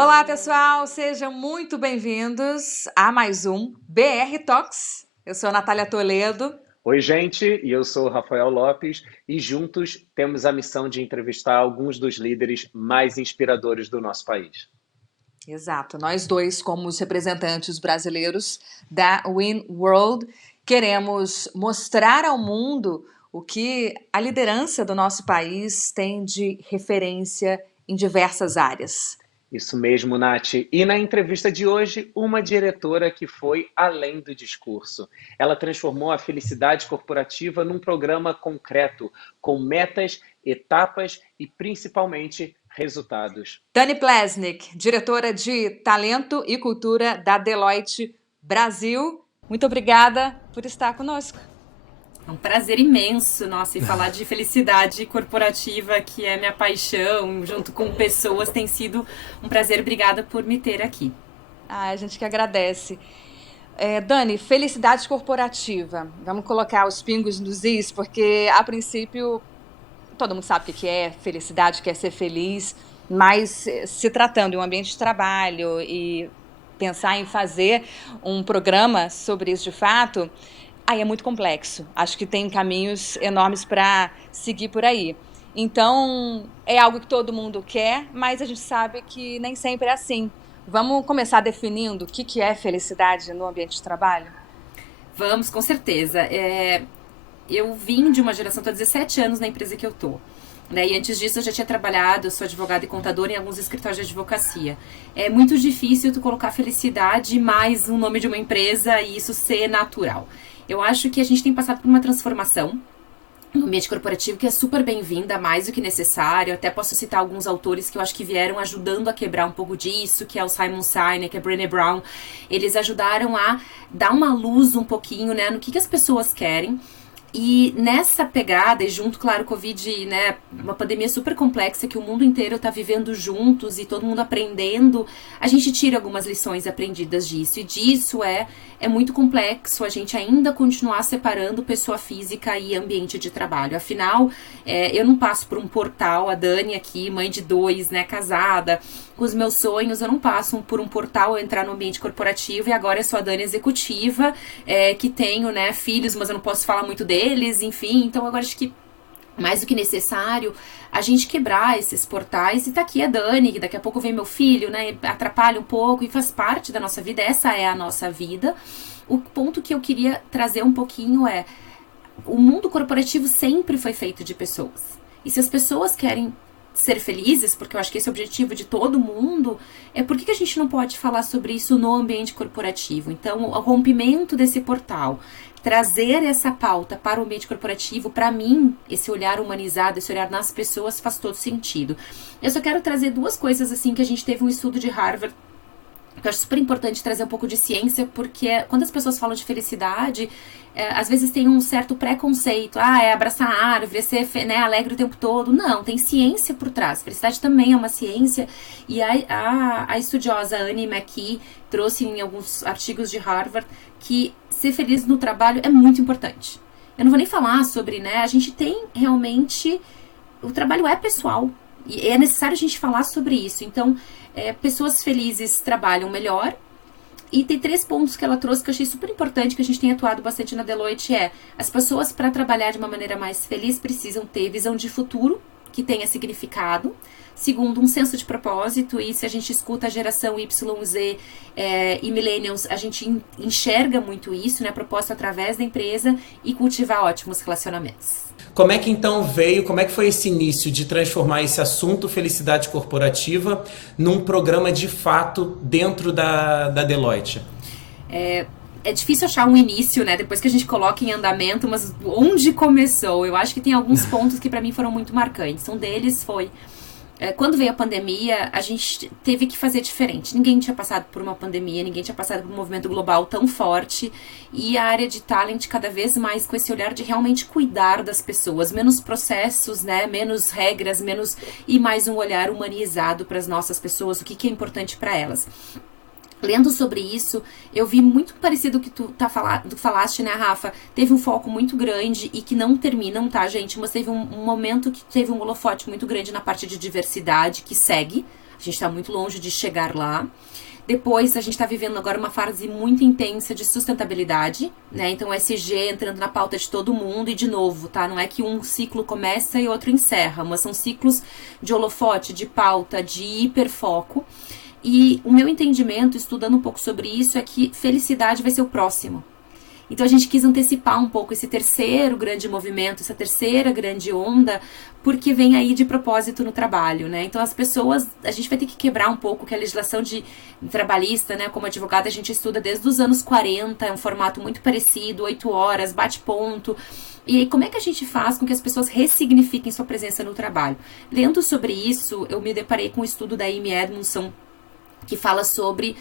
Olá, pessoal, sejam muito bem-vindos a mais um BR Talks. Eu sou a Natália Toledo. Oi, gente, e eu sou o Rafael Lopes, e juntos temos a missão de entrevistar alguns dos líderes mais inspiradores do nosso país. Exato, nós dois, como os representantes brasileiros da Win World, queremos mostrar ao mundo o que a liderança do nosso país tem de referência em diversas áreas. Isso mesmo, Nath. E na entrevista de hoje, uma diretora que foi além do discurso. Ela transformou a felicidade corporativa num programa concreto, com metas, etapas e principalmente resultados. Dani Plesnik, diretora de Talento e Cultura da Deloitte Brasil. Muito obrigada por estar conosco. É um prazer imenso, nossa, e falar de felicidade corporativa, que é minha paixão, junto com pessoas, tem sido um prazer. Obrigada por me ter aqui. A gente que agradece. Dani, felicidade corporativa. Vamos colocar os pingos nos is, porque a princípio todo mundo sabe o que é felicidade, quer ser feliz, mas se tratando de um ambiente de trabalho e pensar em fazer um programa sobre isso de fato, aí é muito complexo. Acho que tem caminhos enormes para seguir por aí. Então, é algo que todo mundo quer, mas a gente sabe que nem sempre é assim. Vamos começar definindo o que é felicidade no ambiente de trabalho? Vamos, com certeza. Eu vim de uma geração, estou há 17 anos na empresa que eu estou. Né? E antes disso eu já tinha trabalhado, eu sou advogada e contadora em alguns escritórios de advocacia. É muito difícil tu colocar felicidade mais o nome de uma empresa e isso ser natural. Eu acho que a gente tem passado por uma transformação no ambiente corporativo que é super bem-vinda, mais do que necessário. Até posso citar alguns autores que eu acho que vieram ajudando a quebrar um pouco disso, que é o Simon Sinek, a Brené Brown. Eles ajudaram a dar uma luz um pouquinho, né, no que as pessoas querem. E nessa pegada, e junto, claro, o Covid, né, uma pandemia super complexa que o mundo inteiro está vivendo juntos e todo mundo aprendendo, a gente tira algumas lições aprendidas disso. E disso é muito complexo a gente ainda continuar separando pessoa física e ambiente de trabalho. Afinal, eu não passo por um portal, a Dani aqui, mãe de 2, né, casada, com os meus sonhos, eu não passo por um portal, eu entrar no ambiente corporativo e agora eu sou a Dani executiva, que tenho, né, filhos, mas eu não posso falar muito deles, enfim. Então agora acho que mais do que necessário a gente quebrar esses portais. E tá aqui a Dani, que daqui a pouco vem meu filho, né, atrapalha um pouco e faz parte da nossa vida, essa é a nossa vida. O ponto que eu queria trazer um pouquinho o mundo corporativo sempre foi feito de pessoas. E se as pessoas querem ser felizes, porque eu acho que esse é o objetivo de todo mundo, por que a gente não pode falar sobre isso no ambiente corporativo? Então, o rompimento desse portal, trazer essa pauta para o ambiente corporativo, para mim, esse olhar humanizado, esse olhar nas pessoas faz todo sentido. Eu só quero trazer duas coisas assim que a gente teve um estudo de Harvard, que eu acho super importante trazer um pouco de ciência, porque quando as pessoas falam de felicidade, às vezes tem um certo preconceito. É abraçar a árvore, é ser, né, alegre o tempo todo. Não, tem ciência por trás. Felicidade também é uma ciência. E a estudiosa Annie McKee trouxe em alguns artigos de Harvard que ser feliz no trabalho é muito importante. Eu não vou nem falar sobre, né, a gente tem realmente... O trabalho é pessoal. E é necessário a gente falar sobre isso. Então, pessoas felizes trabalham melhor. E tem 3 pontos que ela trouxe que eu achei super importante, que a gente tem atuado bastante na Deloitte, as pessoas, para trabalhar de uma maneira mais feliz, precisam ter visão de futuro, que tenha significado. Segundo, um senso de propósito, e se a gente escuta a geração Y, Z e Millennials, a gente enxerga muito isso, né, propósito através da empresa, e cultivar ótimos relacionamentos. Como é que então como é que foi esse início de transformar esse assunto felicidade corporativa num programa de fato dentro da Deloitte? É difícil achar um início, né, depois que a gente coloca em andamento, mas onde começou? Eu acho que tem alguns pontos que para mim foram muito marcantes. Um deles foi... Quando veio a pandemia, a gente teve que fazer diferente. Ninguém tinha passado por uma pandemia, ninguém tinha passado por um movimento global tão forte. E a área de talent cada vez mais com esse olhar de realmente cuidar das pessoas. Menos processos, né? Menos regras, e mais um olhar humanizado para as nossas pessoas, o que é importante para elas. Lendo sobre isso, eu vi muito parecido com o que tu falaste, né, Rafa? Teve um foco muito grande e que não terminam, tá, gente? Mas teve um momento que teve um holofote muito grande na parte de diversidade, que segue. A gente está muito longe de chegar lá. Depois, a gente está vivendo agora uma fase muito intensa de sustentabilidade, né? Então, o ESG entrando na pauta de todo mundo e, de novo, tá? Não é que um ciclo começa e outro encerra, mas são ciclos de holofote, de pauta, de hiperfoco. E o meu entendimento, estudando um pouco sobre isso, é que felicidade vai ser o próximo. Então a gente quis antecipar um pouco esse terceiro grande movimento, essa terceira grande onda, porque vem aí de propósito no trabalho, né? Então as pessoas, a gente vai ter que quebrar um pouco que a legislação de trabalhista, né? Como advogada a gente estuda desde os anos 40, é um formato muito parecido, 8 horas, bate ponto. E aí como é que a gente faz com que as pessoas ressignifiquem sua presença no trabalho? Lendo sobre isso, eu me deparei com um estudo da Amy Edmondson, que fala sobre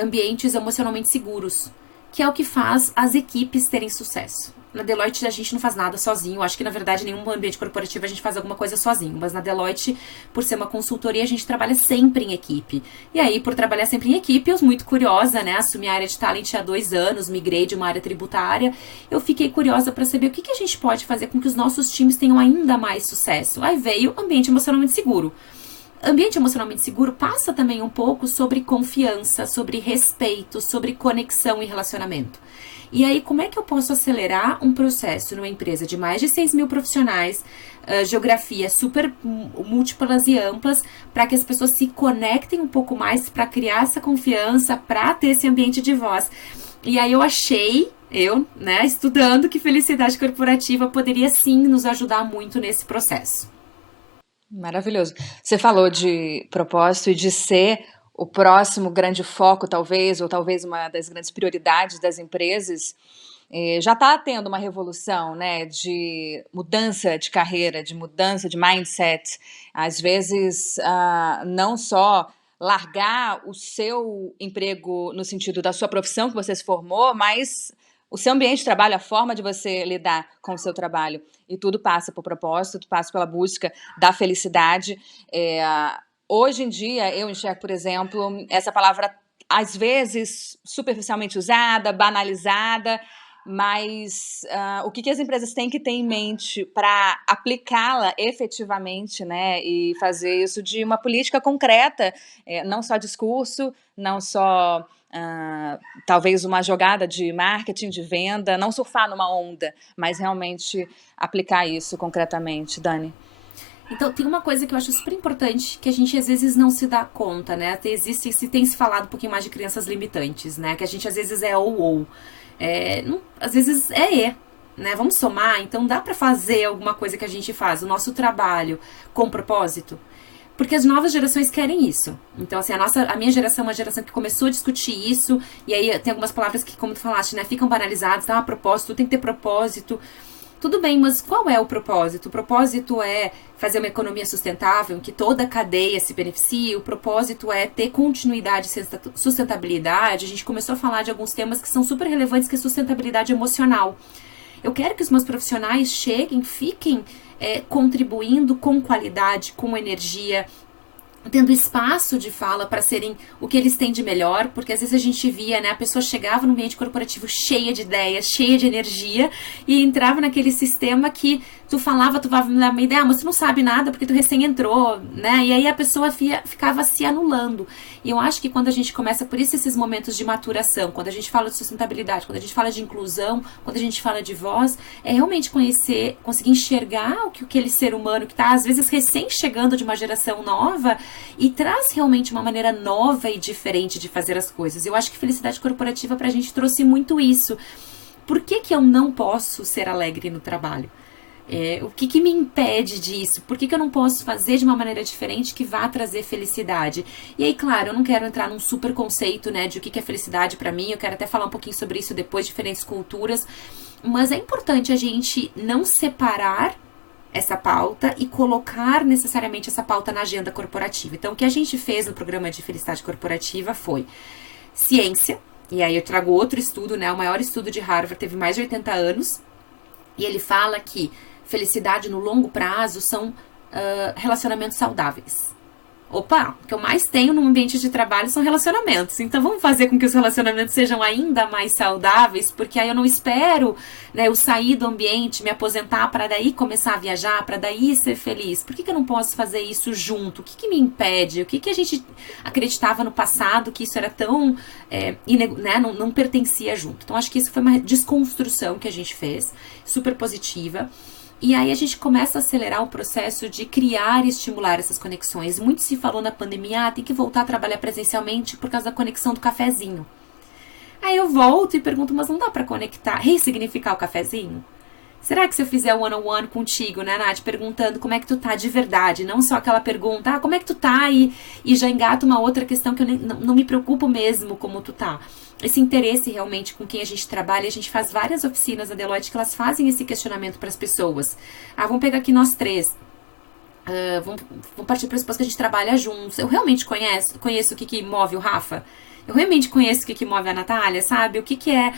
ambientes emocionalmente seguros, que é o que faz as equipes terem sucesso. Na Deloitte a gente não faz nada sozinho, acho que na verdade nenhum ambiente corporativo a gente faz alguma coisa sozinho, mas na Deloitte, por ser uma consultoria, a gente trabalha sempre em equipe. E aí, por trabalhar sempre em equipe, eu muito curiosa, né, assumi a área de talent há 2 anos, migrei de uma área tributária, eu fiquei curiosa para saber o que a gente pode fazer com que os nossos times tenham ainda mais sucesso. Aí veio ambiente emocionalmente seguro. Ambiente emocionalmente seguro passa também um pouco sobre confiança, sobre respeito, sobre conexão e relacionamento. E aí, como é que eu posso acelerar um processo numa empresa de mais de 6 mil profissionais, geografias super múltiplas e amplas, para que as pessoas se conectem um pouco mais, para criar essa confiança, para ter esse ambiente de voz. E aí eu, né, estudando que felicidade corporativa poderia sim nos ajudar muito nesse processo. Maravilhoso. Você falou de propósito e de ser o próximo grande foco, talvez, ou talvez uma das grandes prioridades das empresas. Já está tendo uma revolução, né, de mudança de carreira, de mudança de mindset. Às vezes, não só largar o seu emprego no sentido da sua profissão que você se formou, mas o seu ambiente de trabalho, a forma de você lidar com o seu trabalho. E tudo passa por propósito, tudo passa pela busca da felicidade. Hoje em dia, eu enxergo, por exemplo, essa palavra, às vezes, superficialmente usada, banalizada, mas o que as empresas têm que ter em mente para aplicá-la efetivamente, né, e fazer isso de uma política concreta, não só discurso, não só talvez uma jogada de marketing, de venda, não surfar numa onda, mas realmente aplicar isso concretamente. Dani? Então, tem uma coisa que eu acho super importante, que a gente às vezes não se dá conta, né? Tem se falado um pouquinho mais de crenças limitantes, né? Que a gente às vezes é ou. Às vezes né? Vamos somar, então dá pra fazer alguma coisa que a gente faz, o nosso trabalho com propósito. Porque as novas gerações querem isso. Então, assim, a minha geração é uma geração que começou a discutir isso, e aí tem algumas palavras que, como tu falaste, né, ficam banalizadas, dá um propósito, tem que ter propósito. Tudo bem, mas qual é o propósito? O propósito é fazer uma economia sustentável, em que toda a cadeia se beneficie, o propósito é ter continuidade e sustentabilidade. A gente começou a falar de alguns temas que são super relevantes, que é sustentabilidade emocional. Eu quero que os meus profissionais fiquem contribuindo com qualidade, com energia, tendo espaço de fala para serem o que eles têm de melhor, porque às vezes a gente via, né, a pessoa chegava no ambiente corporativo cheia de ideias, cheia de energia, e entrava naquele sistema que tu falava, tu vai me dar uma ideia, mas tu não sabe nada porque tu recém entrou, né, e aí a pessoa ficava se anulando. E eu acho que quando a gente começa, por isso esses momentos de maturação, quando a gente fala de sustentabilidade, quando a gente fala de inclusão, quando a gente fala de voz, é realmente conhecer, conseguir enxergar o que aquele ser humano que está às vezes recém chegando de uma geração nova, e traz realmente uma maneira nova e diferente de fazer as coisas. Eu acho que felicidade corporativa pra gente trouxe muito isso. Por que eu não posso ser alegre no trabalho? O que me impede disso? Por que eu não posso fazer de uma maneira diferente que vá trazer felicidade? E aí, claro, eu não quero entrar num super conceito, né, de o que é felicidade pra mim. Eu quero até falar um pouquinho sobre isso depois, diferentes culturas. Mas é importante a gente não separar essa pauta e colocar necessariamente essa pauta na agenda corporativa. Então, o que a gente fez no programa de felicidade corporativa foi ciência, e aí eu trago outro estudo, né? O maior estudo de Harvard, teve mais de 80 anos, e ele fala que felicidade no longo prazo são relacionamentos saudáveis. Opa, o que eu mais tenho no ambiente de trabalho são relacionamentos. Então vamos fazer com que os relacionamentos sejam ainda mais saudáveis, porque aí eu não espero, né, eu sair do ambiente, me aposentar para daí começar a viajar, para daí ser feliz. Por que eu não posso fazer isso junto? O que me impede? O que a gente acreditava no passado que isso era tão, né, não pertencia junto? Então acho que isso foi uma desconstrução que a gente fez, super positiva. E aí a gente começa a acelerar o processo de criar e estimular essas conexões. Muito se falou na pandemia, tem que voltar a trabalhar presencialmente por causa da conexão do cafezinho. Aí eu volto e pergunto, mas não dá pra conectar, ressignificar o cafezinho? Será que se eu fizer one-on-one contigo, né, Nath, perguntando como é que tu tá de verdade, não só aquela pergunta, como é que tu tá, e já engata uma outra questão que eu não me preocupo mesmo como tu tá. Esse interesse realmente com quem a gente trabalha, a gente faz várias oficinas da Deloitte que elas fazem esse questionamento para as pessoas. Vamos pegar aqui nós três. Vamos partir para pressuposto que a gente trabalha juntos. Eu realmente conheço o que move o Rafa? Eu realmente conheço o que move a Natália, sabe? O que é...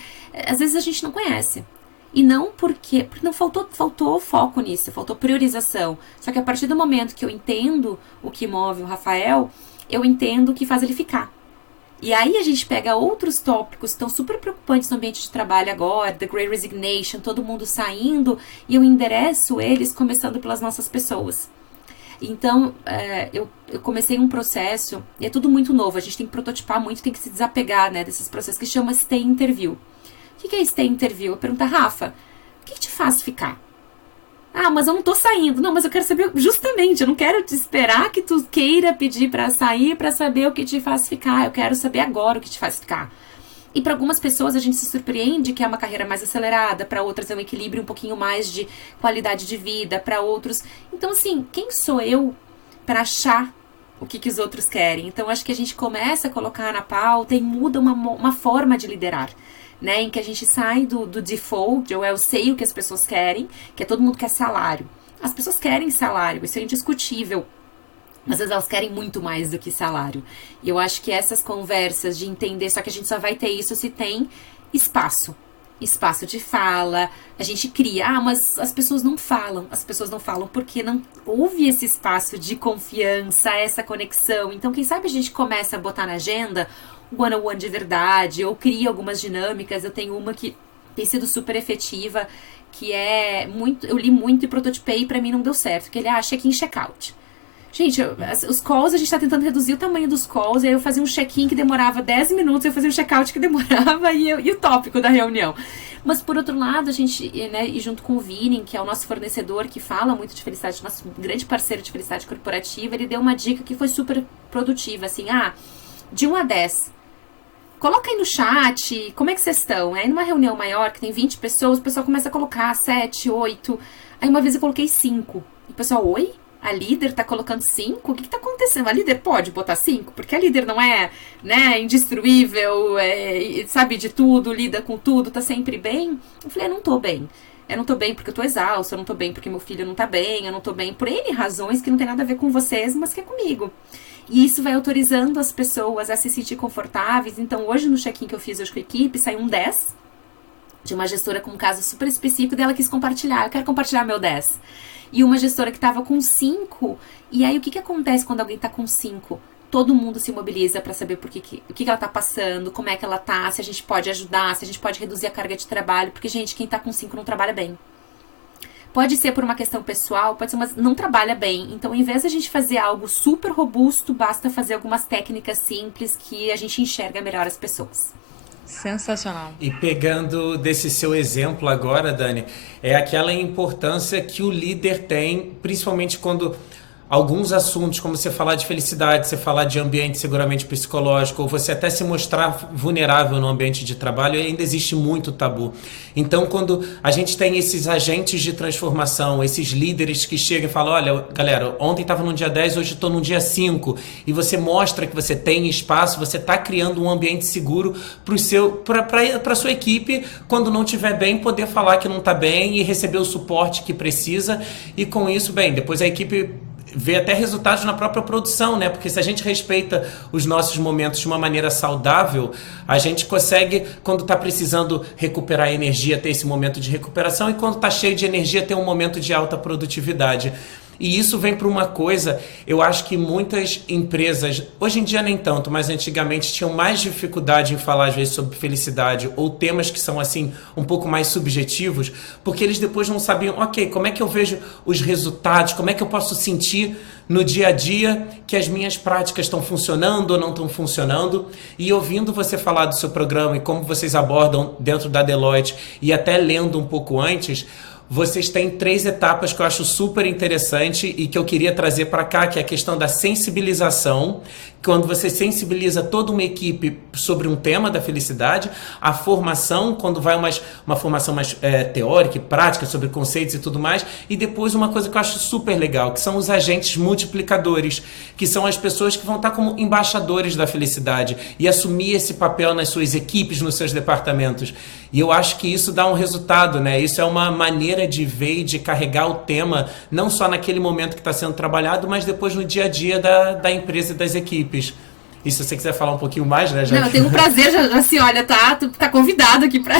Às vezes a gente não conhece. E não porque não faltou foco nisso, faltou priorização. Só que a partir do momento que eu entendo o que move o Rafael, eu entendo o que faz ele ficar. E aí a gente pega outros tópicos que estão super preocupantes no ambiente de trabalho agora, The Great Resignation, todo mundo saindo, e eu endereço eles começando pelas nossas pessoas. Então, eu comecei um processo, e é tudo muito novo, a gente tem que prototipar muito, tem que se desapegar, né, desses processos, que chama Stay Interview. O que é Stay Interview? Eu pergunto, Rafa, o que te faz ficar? Mas eu não tô saindo. Não, mas eu quero saber, justamente, eu não quero te esperar que tu queira pedir pra sair pra saber o que te faz ficar. Eu quero saber agora o que te faz ficar. E para algumas pessoas a gente se surpreende que é uma carreira mais acelerada, para outras é um equilíbrio um pouquinho mais de qualidade de vida, para outros. Então, assim, quem sou eu para achar o que os outros querem? Então, acho que a gente começa a colocar na pauta e muda uma forma de liderar. Né, em que a gente sai do default, eu sei o que as pessoas querem, que é todo mundo quer salário. As pessoas querem salário, isso é indiscutível. Mas às vezes elas querem muito mais do que salário. E eu acho que essas conversas de entender, só que a gente só vai ter isso se tem espaço. Espaço de fala, a gente cria, mas as pessoas não falam. As pessoas não falam porque não houve esse espaço de confiança, essa conexão. Então, quem sabe a gente começa a botar na agenda one-on-one de verdade, ou cria algumas dinâmicas. Eu tenho uma que tem sido super efetiva, que é muito, eu li muito e prototipei e pra mim não deu certo, que ele é check-in, check-out. Gente, os calls, a gente tá tentando reduzir o tamanho dos calls, e aí eu fazia um check-in que demorava 10 minutos, eu fazia um check-out que demorava, e o tópico da reunião. Mas, por outro lado, a gente, né, e junto com o Vini, que é o nosso fornecedor, que fala muito de felicidade, nosso grande parceiro de felicidade corporativa, ele deu uma dica que foi super produtiva, assim, de 1 a 10, coloca aí no chat, como é que vocês estão? Aí numa reunião maior, que tem 20 pessoas, o pessoal começa a colocar 7, 8. Aí uma vez eu coloquei 5. E o pessoal, oi? A líder tá colocando 5? O que tá acontecendo? A líder pode botar 5? Porque a líder não é, né, indestruível, sabe de tudo, lida com tudo, tá sempre bem. Eu falei, eu não tô bem. Eu não tô bem porque eu tô exausta, eu não tô bem porque meu filho não tá bem, eu não tô bem por N razões que não tem nada a ver com vocês, mas que é comigo. E isso vai autorizando as pessoas a se sentir confortáveis. Então, hoje no check-in que eu fiz hoje com a equipe, saiu um 10 de uma gestora com um caso super específico dela quis compartilhar. Eu quero compartilhar meu 10. E uma gestora que tava com 5. E aí, o que acontece quando alguém tá com 5? Todo mundo se mobiliza para saber o que ela tá passando, como é que ela tá, se a gente pode ajudar, se a gente pode reduzir a carga de trabalho. Porque, gente, quem tá com 5 não trabalha bem. Pode ser por uma questão pessoal, pode ser, mas não trabalha bem. Então, em vez de a gente fazer algo super robusto, basta fazer algumas técnicas simples que a gente enxerga melhor as pessoas. Sensacional. E pegando desse seu exemplo agora, Dani, é aquela importância que o líder tem, principalmente quando alguns assuntos, como você falar de felicidade, você falar de ambiente seguramente psicológico, ou você até se mostrar vulnerável no ambiente de trabalho, ainda existe muito tabu. Então, quando a gente tem esses agentes de transformação, esses líderes que chegam e falam, olha, galera, ontem estava no dia 10, hoje estou no dia 5, e você mostra que você tem espaço, você está criando um ambiente seguro para a sua equipe, quando não estiver bem, poder falar que não está bem e receber o suporte que precisa, e com isso, bem, depois a equipe vê até resultados na própria produção, né? Porque se a gente respeita os nossos momentos de uma maneira saudável, a gente consegue, quando está precisando recuperar energia, ter esse momento de recuperação, e quando está cheio de energia, ter um momento de alta produtividade. E isso vem para uma coisa, eu acho que muitas empresas, hoje em dia nem tanto, mas antigamente tinham mais dificuldade em falar às vezes sobre felicidade ou temas que são assim um pouco mais subjetivos, porque eles depois não sabiam, ok, como é que eu vejo os resultados, como é que eu posso sentir no dia a dia que as minhas práticas estão funcionando ou não estão funcionando. E ouvindo você falar do seu programa e como vocês abordam dentro da Deloitte e até lendo um pouco antes, vocês têm 3 etapas que eu acho super interessante e que eu queria trazer para cá, que é a questão da sensibilização, quando você sensibiliza toda uma equipe sobre um tema da felicidade, a formação, quando vai uma formação mais teórica e prática sobre conceitos e tudo mais, e depois uma coisa que eu acho super legal, que são os agentes multiplicadores, que são as pessoas que vão estar como embaixadores da felicidade e assumir esse papel nas suas equipes, nos seus departamentos. E eu acho que isso dá um resultado, né? Isso é uma maneira de ver e de carregar o tema, não só naquele momento que está sendo trabalhado, mas depois no dia a dia da empresa e das equipes. E se você quiser falar um pouquinho mais, né? Não, eu tenho um prazer, assim, olha, tu tá convidado aqui pra...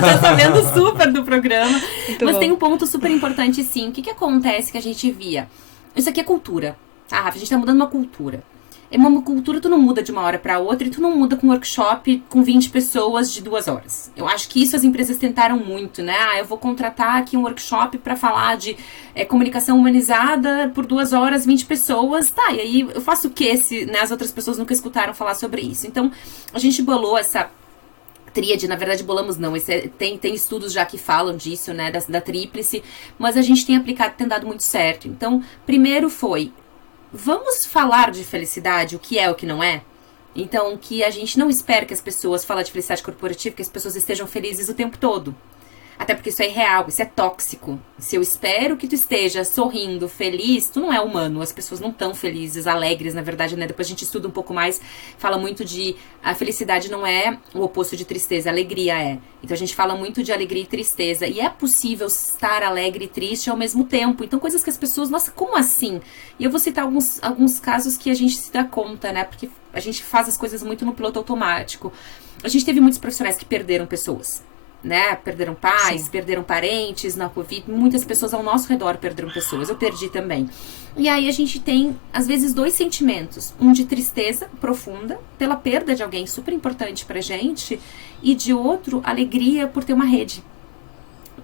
Tá sabendo super do programa. Muito Mas bom. tem um ponto super importante, sim. O que acontece que a gente via? Isso aqui é cultura, tá, Rafa? A gente tá mudando uma cultura. É uma cultura, tu não muda de uma hora para outra e tu não muda com um workshop com 20 pessoas de 2 horas. Eu acho que isso as empresas tentaram muito, né? Eu vou contratar aqui um workshop para falar de comunicação humanizada por 2 horas, 20 pessoas. Tá, e aí eu faço o quê se, né, as outras pessoas nunca escutaram falar sobre isso? Então, a gente bolou essa tríade, na verdade bolamos não, tem estudos já que falam disso, né, da tríplice, mas a gente tem aplicado, tem dado muito certo. Então, primeiro foi... Vamos falar de felicidade, o que é, o que não é? Então, que a gente não espera que as pessoas falem de felicidade corporativa, que as pessoas estejam felizes o tempo todo. Até porque isso é irreal, isso é tóxico. Se eu espero que tu esteja sorrindo, feliz, tu não é humano. As pessoas não estão felizes, alegres, na verdade, né? Depois a gente estuda um pouco mais, fala muito de... A felicidade não é o oposto de tristeza, a alegria é. Então a gente fala muito de alegria e tristeza. E é possível estar alegre e triste ao mesmo tempo. Então coisas que as pessoas... Nossa, como assim? E eu vou citar alguns casos que a gente se dá conta, né? Porque a gente faz as coisas muito no piloto automático. A gente teve muitos profissionais que perderam pessoas, né? Perderam pais, Sim. perderam parentes na Covid. Muitas pessoas ao nosso redor perderam pessoas. Eu perdi também. E aí a gente tem, às vezes, 2 sentimentos. Um de tristeza profunda, pela perda de alguém super importante pra gente. E de outro, alegria por ter uma rede.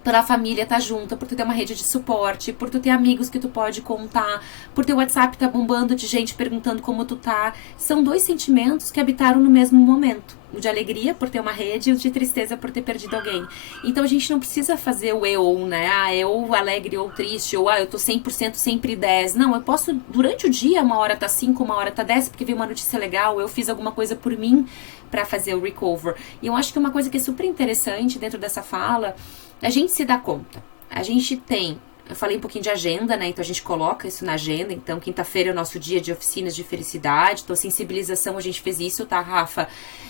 Pela família estar junta, por tu ter uma rede de suporte, por tu ter amigos que tu pode contar, por teu WhatsApp tá bombando de gente perguntando como tu tá. São 2 sentimentos que habitaram no mesmo momento. O de alegria por ter uma rede e o de tristeza por ter perdido alguém. Então a gente não precisa fazer o eu, né? Eu alegre ou triste, ou eu tô 100% sempre 10. Não, eu posso, durante o dia, uma hora tá 5, uma hora tá 10, porque veio uma notícia legal, eu fiz alguma coisa por mim pra fazer o recover. E eu acho que uma coisa que é super interessante dentro dessa fala, a gente se dá conta. A gente tem... Eu falei um pouquinho de agenda, né? Então a gente coloca isso na agenda. Então, quinta-feira é o nosso dia de oficinas de felicidade. Então, sensibilização, a gente fez isso, tá, Rafa?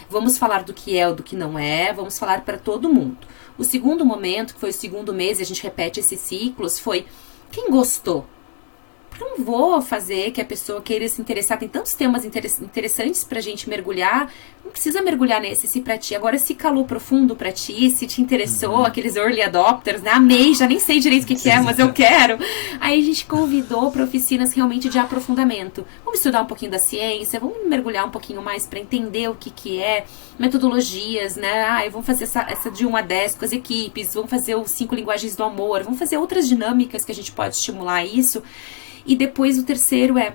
Vamos falar do que é ou do que não é. Vamos falar para todo mundo. O segundo momento, que foi o segundo mês, e a gente repete esses ciclos, foi quem gostou. Porque eu não vou fazer que a pessoa queira se interessar. Tem tantos temas interessantes pra gente mergulhar. Não precisa mergulhar nesse, se pra ti. Agora, se calou profundo pra ti, se te interessou, aqueles early adopters, né? Amei, já nem sei direito o que é, mas eu quero. Aí a gente convidou pra oficinas realmente de aprofundamento. Vamos estudar um pouquinho da ciência, vamos mergulhar um pouquinho mais pra entender o que é, metodologias, né? Vamos fazer essa de 1 a 10 com as equipes, vamos fazer os 5 linguagens do amor, vamos fazer outras dinâmicas que a gente pode estimular isso. E depois o terceiro é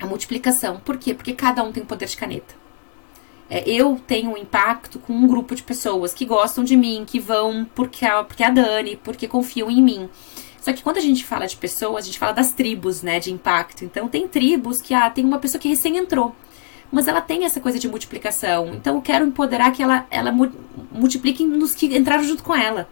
a multiplicação. Por quê? Porque cada um tem um poder de caneta. Eu tenho um impacto com um grupo de pessoas que gostam de mim, que vão porque a Dani, porque confiam em mim. Só que quando a gente fala de pessoas, a gente fala das tribos, né, de impacto. Então tem tribos que tem uma pessoa que recém entrou, mas ela tem essa coisa de multiplicação. Então eu quero empoderar que ela multiplique nos que entraram junto com ela.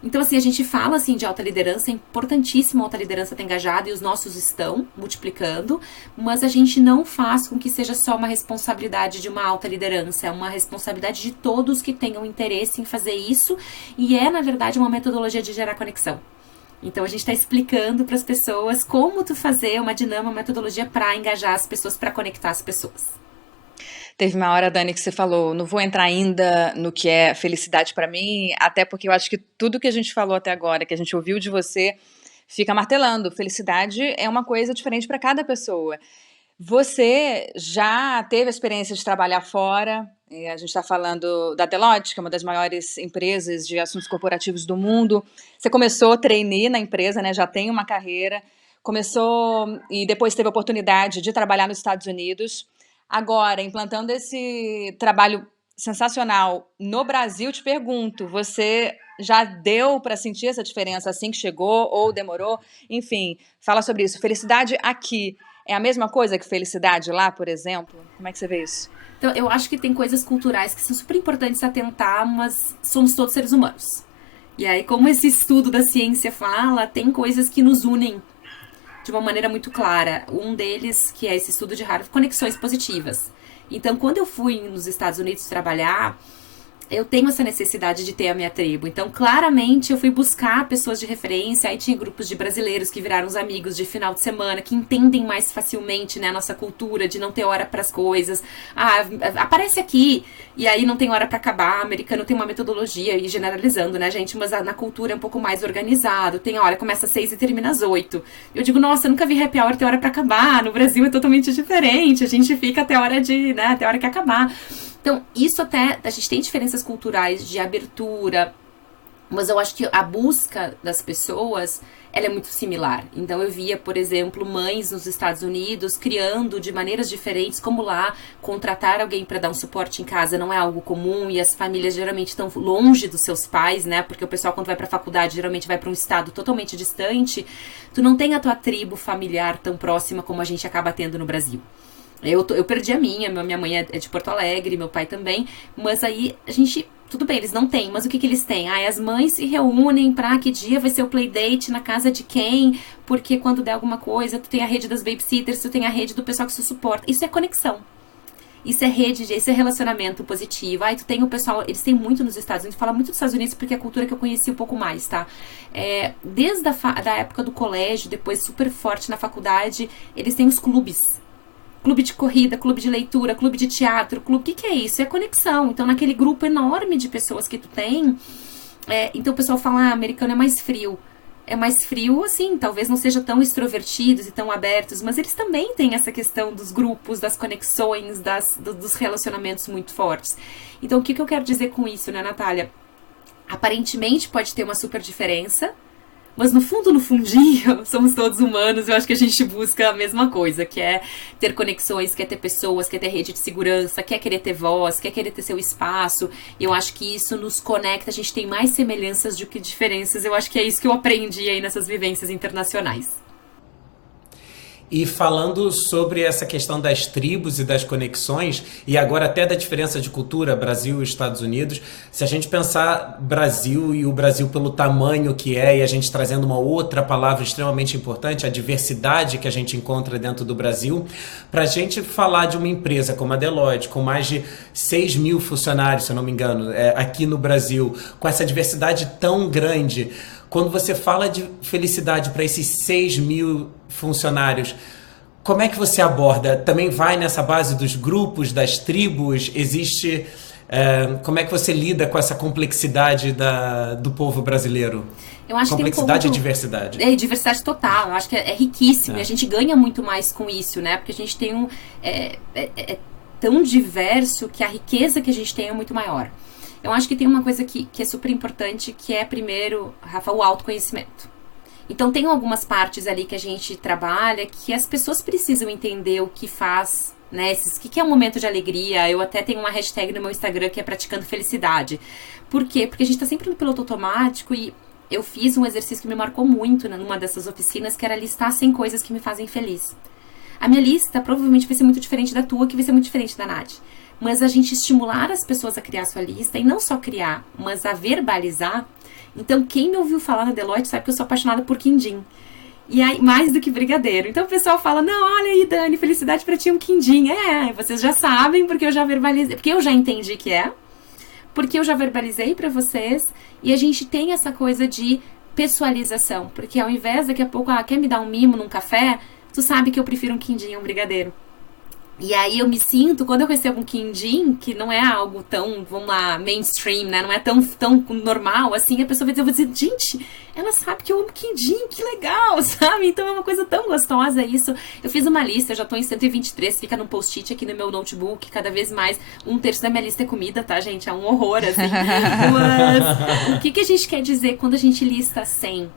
Então, assim, a gente fala, assim, de alta liderança, é importantíssimo a alta liderança estar engajada e os nossos estão multiplicando, mas a gente não faz com que seja só uma responsabilidade de uma alta liderança, é uma responsabilidade de todos que tenham interesse em fazer isso e na verdade, uma metodologia de gerar conexão. Então, a gente está explicando para as pessoas como tu fazer uma dinâmica, uma metodologia para engajar as pessoas, para conectar as pessoas. Teve uma hora, Dani, que você falou, não vou entrar ainda no que é felicidade pra mim, até porque eu acho que tudo que a gente falou até agora, que a gente ouviu de você, fica martelando. Felicidade é uma coisa diferente para cada pessoa. Você já teve a experiência de trabalhar fora? A gente está falando da Deloitte, que é uma das maiores empresas de assuntos corporativos do mundo. Você começou trainee na empresa, né? Já tem uma carreira. Começou e depois teve a oportunidade de trabalhar nos Estados Unidos. Agora, implantando esse trabalho sensacional no Brasil, te pergunto, você já deu para sentir essa diferença assim que chegou ou demorou? Enfim, fala sobre isso. Felicidade aqui é a mesma coisa que felicidade lá, por exemplo? Como é que você vê isso? Então, eu acho que tem coisas culturais que são super importantes atentar, mas somos todos seres humanos. E aí, como esse estudo da ciência fala, tem coisas que nos unem de uma maneira muito clara. Um deles, que é esse estudo de Harvard, conexões positivas. Então, quando eu fui nos Estados Unidos trabalhar, eu tenho essa necessidade de ter a minha tribo. Então, claramente, eu fui buscar pessoas de referência. Aí tinha grupos de brasileiros que viraram os amigos de final de semana, que entendem mais facilmente, né, a nossa cultura de não ter hora para as coisas. Ah, aparece aqui, e aí não tem hora para acabar. O americano tem uma metodologia, e generalizando, né, gente? Mas na cultura é um pouco mais organizado. Tem hora, começa às 6 e termina às 8. Eu digo, nossa, eu nunca vi happy hour ter hora para acabar. No Brasil é totalmente diferente. A gente fica até a hora até a hora que acabar. Então, isso até, a gente tem diferenças culturais de abertura, mas eu acho que a busca das pessoas, ela é muito similar. Então, eu via, por exemplo, mães nos Estados Unidos criando de maneiras diferentes, como lá, contratar alguém para dar um suporte em casa não é algo comum, e as famílias geralmente estão longe dos seus pais, né? Porque o pessoal, quando vai para a faculdade, geralmente vai para um estado totalmente distante. Tu não tem a tua tribo familiar tão próxima como a gente acaba tendo no Brasil. Eu perdi a minha mãe é de Porto Alegre, meu pai também, mas aí a gente, tudo bem, eles não têm, mas o que eles têm? As mães se reúnem pra que dia vai ser o playdate na casa de quem, porque quando der alguma coisa, tu tem a rede das babysitters, tu tem a rede do pessoal que se suporta. Isso é conexão. Isso é rede, isso é relacionamento positivo. Aí tu tem o pessoal, eles têm muito nos Estados Unidos, fala muito dos Estados Unidos porque é a cultura que eu conheci um pouco mais, tá? Desde da época do colégio, depois super forte na faculdade, eles têm os clubes. Clube de corrida, clube de leitura, clube de teatro, clube... O que é isso? É conexão. Então, naquele grupo enorme de pessoas que tu tem... então, o pessoal fala, americano é mais frio. É mais frio, assim, talvez não seja tão extrovertidos e tão abertos, mas eles também têm essa questão dos grupos, das conexões, dos relacionamentos muito fortes. Então, o que eu quero dizer com isso, né, Natália? Aparentemente, pode ter uma super diferença, mas no fundo, no fundinho, somos todos humanos. Eu acho que a gente busca a mesma coisa, que é ter conexões, quer ter pessoas, quer ter rede de segurança, quer querer ter voz, quer querer ter seu espaço. E eu acho que isso nos conecta, a gente tem mais semelhanças do que diferenças. Eu acho que é isso que eu aprendi aí nessas vivências internacionais. E falando sobre essa questão das tribos e das conexões, e agora até da diferença de cultura, Brasil e Estados Unidos, se a gente pensar Brasil e o Brasil pelo tamanho que é, e a gente trazendo uma outra palavra extremamente importante, a diversidade que a gente encontra dentro do Brasil, para a gente falar de uma empresa como a Deloitte, com mais de 6 mil funcionários, se eu não me engano, aqui no Brasil, com essa diversidade tão grande, quando você fala de felicidade para esses 6 mil funcionários, como é que você aborda? Também vai nessa base dos grupos, das tribos? Existe... como é que você lida com essa complexidade do povo brasileiro? Eu acho complexidade que tem e diversidade. Diversidade total. Eu acho que é riquíssimo. E a gente ganha muito mais com isso, né? Porque a gente tem é tão diverso que a riqueza que a gente tem é muito maior. Eu acho que tem uma coisa que é super importante, que é, primeiro, Rafa, o autoconhecimento. Então, tem algumas partes ali que a gente trabalha que as pessoas precisam entender o que faz, né? O que é um momento de alegria. Eu até tenho uma hashtag no meu Instagram que é praticando felicidade. Por quê? Porque a gente tá sempre no piloto automático e eu fiz um exercício que me marcou muito numa dessas oficinas, que era listar 100 coisas que me fazem feliz. A minha lista provavelmente vai ser muito diferente da tua, que vai ser muito diferente da Nath. Mas a gente estimular as pessoas a criar sua lista, e não só criar, mas a verbalizar. Então, quem me ouviu falar na Deloitte sabe que eu sou apaixonada por quindim. E aí, mais do que brigadeiro. Então, o pessoal fala, não, olha aí, Dani, felicidade pra ti um quindim. Vocês já sabem, porque eu já verbalizei, porque eu já entendi que porque eu já verbalizei pra vocês, e a gente tem essa coisa de pessoalização, porque ao invés, daqui a pouco, quer me dar um mimo num café, tu sabe que eu prefiro um quindim, um brigadeiro. E aí eu me sinto, quando eu recebo um quindim, que não é algo tão, vamos lá, mainstream, né? Não é tão normal, assim, a pessoa vai dizer, gente, ela sabe que eu amo quindim, que legal, sabe? Então é uma coisa tão gostosa isso. Eu fiz uma lista, eu já tô em 123, fica num post-it aqui no meu notebook, cada vez mais, 1/3 da minha lista é comida, tá, gente? É um horror, assim. Mas o que a gente quer dizer quando a gente lista 100?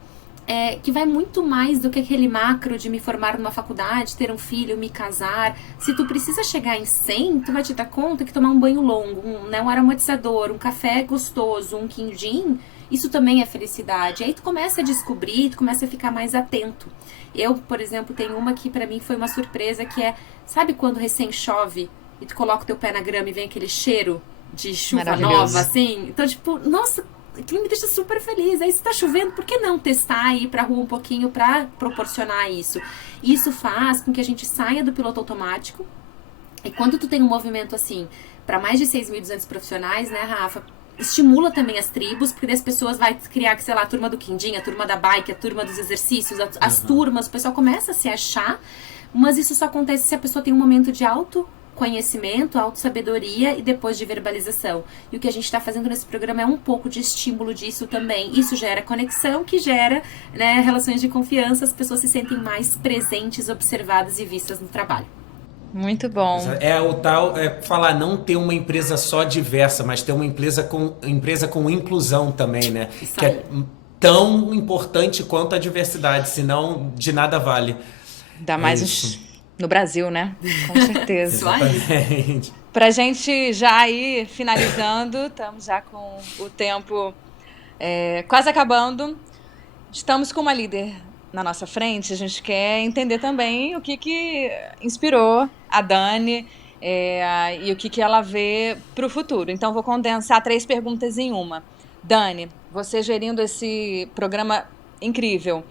Que vai muito mais do que aquele macro de me formar numa faculdade, ter um filho, me casar. Se tu precisa chegar em 100, tu vai te dar conta que tomar um banho longo, um aromatizador, um café gostoso, um quindim, isso também é felicidade. Aí tu começa a descobrir, tu começa a ficar mais atento. Eu, por exemplo, tenho uma que pra mim foi uma surpresa, que é, sabe quando recém chove e tu coloca o teu pé na grama e vem aquele cheiro de chuva nova, assim? Então, tipo, nossa, aquilo me deixa super feliz. Aí se tá chovendo, por que não testar e ir pra rua um pouquinho pra proporcionar isso? Isso faz com que a gente saia do piloto automático. E quando tu tem um movimento assim, pra mais de 6.200 profissionais, né, Rafa? Estimula também as tribos, porque as pessoas vai criar, sei lá, a turma do quindim, a turma da bike, a turma dos exercícios, as turmas, o pessoal começa a se achar, mas isso só acontece se a pessoa tem um momento de autoconhecimento, autossabedoria e depois de verbalização. E o que a gente está fazendo nesse programa é um pouco de estímulo disso também. Isso gera conexão, que gera, né, relações de confiança, as pessoas se sentem mais presentes, observadas e vistas no trabalho. Muito bom. O tal, falar não ter uma empresa só diversa, mas ter uma empresa com inclusão também, né? Isso que aí. é tão importante quanto a diversidade, senão de nada vale. Dá mais no Brasil, né? Com certeza. Exatamente. Pra gente já ir finalizando, estamos já com o tempo quase acabando. Estamos com uma líder na nossa frente, a gente quer entender também o que inspirou a Dani e o que ela vê para o futuro. Então, vou condensar 3 perguntas em uma. Dani, você gerindo esse programa incrível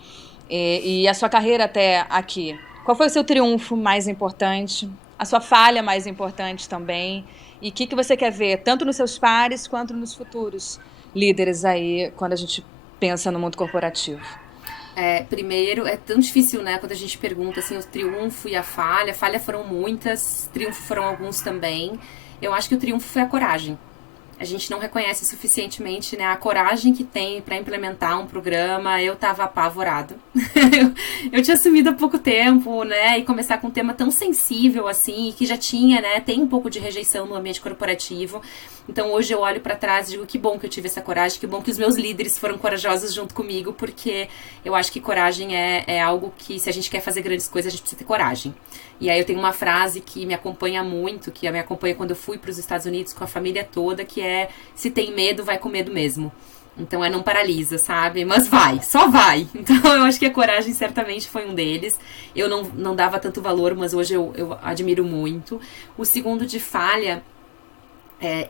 e a sua carreira até aqui, qual foi o seu triunfo mais importante, a sua falha mais importante também, e o que você quer ver, tanto nos seus pares quanto nos futuros líderes aí, quando a gente pensa no mundo corporativo? Primeiro, é tão difícil, né, quando a gente pergunta assim, o triunfo e a falha. Falha foram muitas, triunfo foram alguns também. Eu acho que o triunfo foi a coragem. A gente não reconhece suficientemente, né, a coragem que tem para implementar um programa. Eu tava apavorada. eu tinha assumido há pouco tempo, né, e começar com um tema tão sensível assim, que já tinha, né, tem um pouco de rejeição no ambiente corporativo. Então hoje eu olho para trás e digo que bom que eu tive essa coragem, que bom que os meus líderes foram corajosos junto comigo, porque eu acho que coragem é algo que, se a gente quer fazer grandes coisas, a gente precisa ter coragem. E aí eu tenho uma frase que me acompanha muito, que me acompanha quando eu fui para os Estados Unidos com a família toda, que é: se tem medo, vai com medo mesmo. Então não paralisa, sabe? Mas vai, só vai. Então eu acho que a coragem certamente foi um deles. Eu não dava tanto valor, mas hoje eu admiro muito. O segundo, de falha,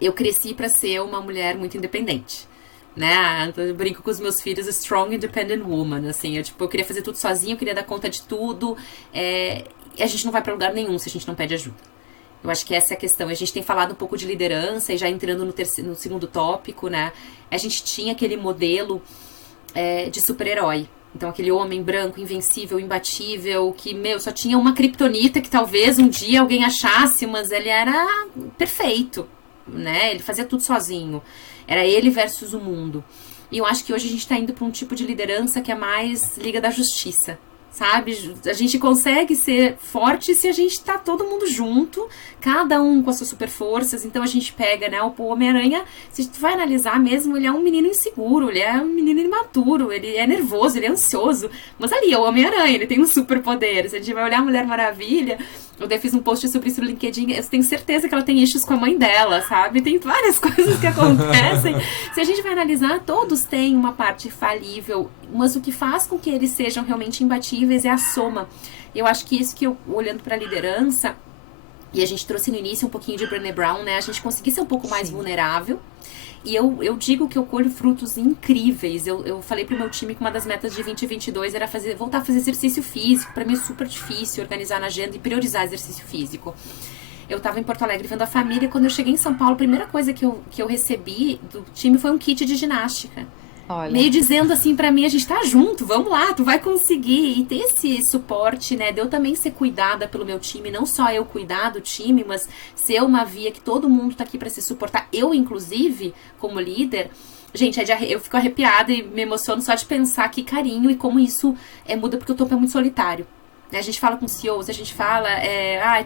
eu cresci para ser uma mulher muito independente, né? Eu brinco com os meus filhos, strong independent woman, assim, eu queria fazer tudo sozinha, eu queria dar conta de tudo, e a gente não vai para lugar nenhum se a gente não pede ajuda. Eu acho que essa é a questão. A gente tem falado um pouco de liderança, e já entrando no segundo tópico, né? A gente tinha aquele modelo de super-herói. Então, aquele homem branco, invencível, imbatível, que, só tinha uma criptonita que talvez um dia alguém achasse, mas ele era perfeito, né? Ele fazia tudo sozinho. Era ele versus o mundo. E eu acho que hoje a gente está indo para um tipo de liderança que é mais Liga da Justiça, sabe? A gente consegue ser forte se a gente tá todo mundo junto, cada um com as suas super forças. Então a gente pega, né, o Homem-Aranha, se a gente vai analisar mesmo, ele é um menino inseguro, ele é um menino imaturo, ele é nervoso, ele é ansioso, mas ali é o Homem-Aranha, ele tem um super poder. Se a gente vai olhar a Mulher Maravilha, eu até fiz um post sobre isso no LinkedIn, eu tenho certeza que ela tem issues com a mãe dela, sabe? Tem várias coisas que acontecem. Se a gente vai analisar, todos têm uma parte falível, mas o que faz com que eles sejam realmente imbatíveis é a soma. Eu acho que isso que eu, olhando para a liderança, e a gente trouxe no início um pouquinho de Brené Brown, né? A gente conseguir ser um pouco mais vulnerável. E eu digo que eu colho frutos incríveis. Eu falei pro meu time que uma das metas de 2022 era voltar a fazer exercício físico. Pra mim é super difícil organizar na agenda e priorizar exercício físico. Eu tava em Porto Alegre vendo a família. Quando eu cheguei em São Paulo, a primeira coisa que eu recebi do time foi um kit de ginástica. Olha. Meio dizendo assim pra mim, a gente tá junto, vamos lá, tu vai conseguir. E ter esse suporte, né, de eu também ser cuidada pelo meu time, não só eu cuidar do time, mas ser uma via que todo mundo tá aqui pra se suportar, eu inclusive, como líder. Gente, eu fico arrepiada e me emociono só de pensar que carinho e como isso muda, porque o topo é muito solitário. A gente fala com CEOs, a gente fala,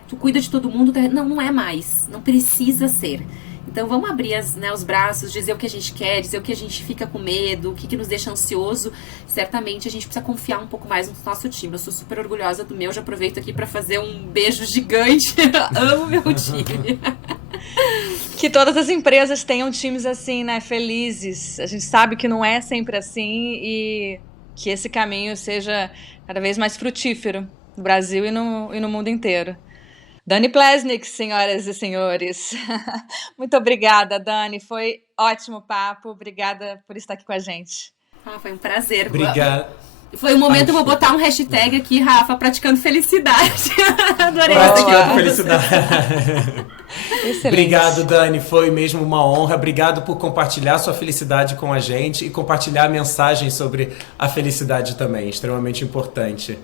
tu cuida de todo mundo. Não, não é mais, não precisa ser. Então vamos abrir os braços, dizer o que a gente quer, dizer o que a gente fica com medo, o que nos deixa ansioso. Certamente a gente precisa confiar um pouco mais no nosso time. Eu sou super orgulhosa do meu, já aproveito aqui para fazer um beijo gigante. Amo meu time. Que todas as empresas tenham times assim, né, felizes. A gente sabe que não é sempre assim e que esse caminho seja cada vez mais frutífero no Brasil e no mundo inteiro. Dani Plesnik, senhoras e senhores. Muito obrigada, Dani. Foi ótimo papo. Obrigada por estar aqui com a gente. Foi um prazer. Obrigado. Foi um momento, eu vou botar um hashtag aqui, Rafa, praticando felicidade. Adorei. Praticando felicidade. Excelente. Obrigado, Dani. Foi mesmo uma honra. Obrigado por compartilhar sua felicidade com a gente e compartilhar a mensagem sobre a felicidade também. Extremamente importante.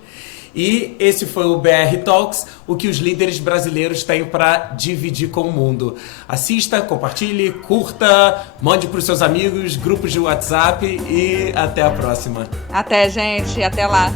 E esse foi o BR Talks, o que os líderes brasileiros têm para dividir com o mundo. Assista, compartilhe, curta, mande para os seus amigos, grupos de WhatsApp e até a próxima. Até, gente. Até lá.